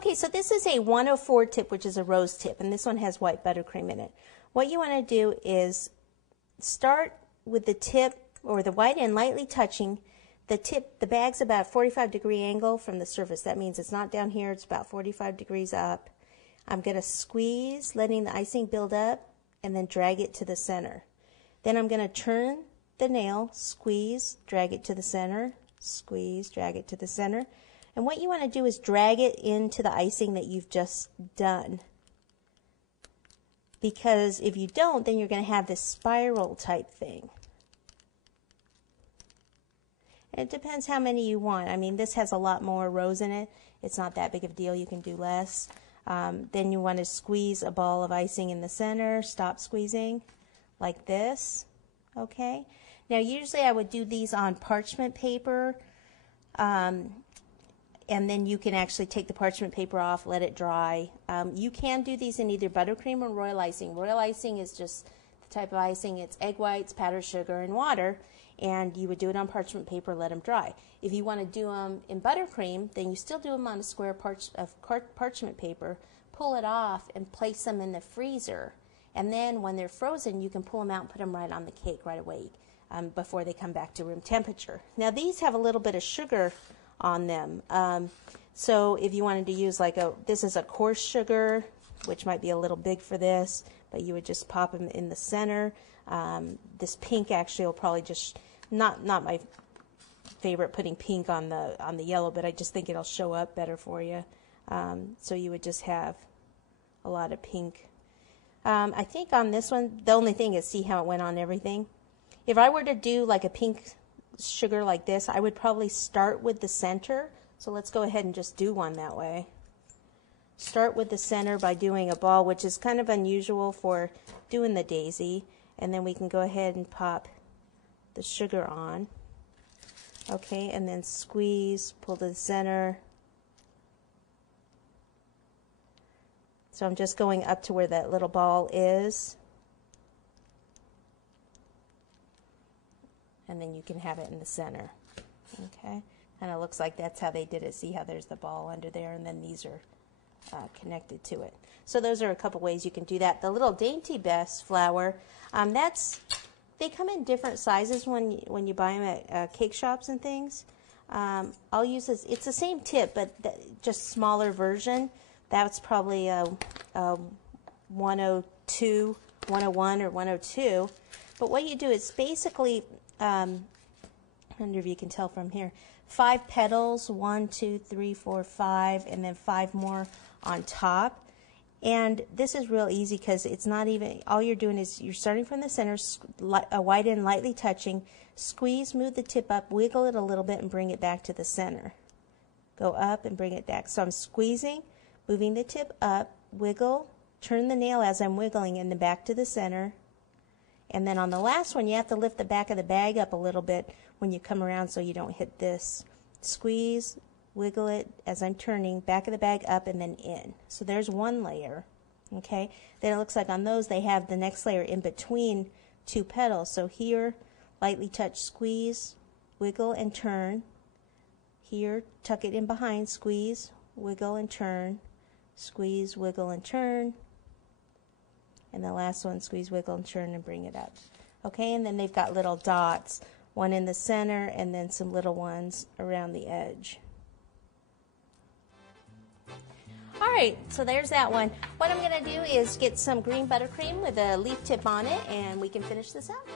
Okay, so this is a 104 tip, which is a rose tip, and this one has white buttercream in it. What you want to do is start with the tip or the white end lightly touching the tip. The bag's about 45-degree angle from the surface. That means it's not down here, it's about 45 degrees up. I'm going to squeeze, letting the icing build up, and then drag it to the center. Then I'm going to turn the nail, squeeze, drag it to the center, squeeze, drag it to the center. And what you want to do is drag it into the icing that you've just done. Because if you don't, then you're going to have this spiral type thing. And it depends how many you want. I mean, this has a lot more rose in it. It's not that big of a deal. You can do less. Then you want to squeeze a ball of icing in the center. Stop squeezing like this. Okay. Now, usually I would do these on parchment paper. And then you can actually take the parchment paper off, let it dry. You can do these in either buttercream or royal icing. Royal icing is just the type of icing. It's egg whites, powdered sugar, and water. And you would do it on parchment paper, let them dry. If you want to do them in buttercream, then you still do them on a square parchment paper, pull it off, and place them in the freezer. And then when they're frozen, you can pull them out and put them right on the cake right away before they come back to room temperature. Now, these have a little bit of sugar on them. So if you wanted to use this is a coarse sugar, which might be a little big for this, but you would just pop them in the center. This pink actually will probably just, not my favorite putting pink on the yellow, but I just think it'll show up better for you. So you would just have a lot of pink. I think on this one, the only thing is see how it went on everything. If I were to do like a pink sugar like this, I would probably start with the center. So let's go ahead and just do one that way. Start with the center by doing a ball, which is kind of unusual for doing the daisy, and then we can go ahead and pop the sugar on. Okay, and then squeeze, pull to the center. So I'm just going up to where that little ball is. And then you can have it in the center. Okay, kind of looks like that's how they did it. See how there's the ball under there, and then these are connected to it. So those are a couple ways you can do that. The little Dainty Best flower, they come in different sizes when you buy them at cake shops and things. I'll use this. It's the same tip, but just smaller version. That's probably a 102, 101, or 102. But what you do is basically, I wonder if you can tell from here, 5 petals, 1, 2, 3, 4, 5, and then 5 more on top. And this is real easy because it's not even, all you're doing is you're starting from the center, a white end lightly touching, squeeze, move the tip up, wiggle it a little bit, and bring it back to the center. Go up and bring it back. So I'm squeezing, moving the tip up, wiggle, turn the nail as I'm wiggling, and then back to the center. And then on the last one, you have to lift the back of the bag up a little bit when you come around so you don't hit this. Squeeze, wiggle it as I'm turning, back of the bag up and then in. So there's one layer. Okay. Then it looks like on those they have the next layer in between 2 petals. So here, lightly touch, squeeze, wiggle and turn. Here, tuck it in behind, squeeze, wiggle and turn. Squeeze, wiggle and turn. And the last one, squeeze, wiggle, and turn and bring it up. Okay, and then they've got little dots, one in the center and then some little ones around the edge. All right, so there's that one. What I'm going to do is get some green buttercream with a leaf tip on it, and we can finish this up.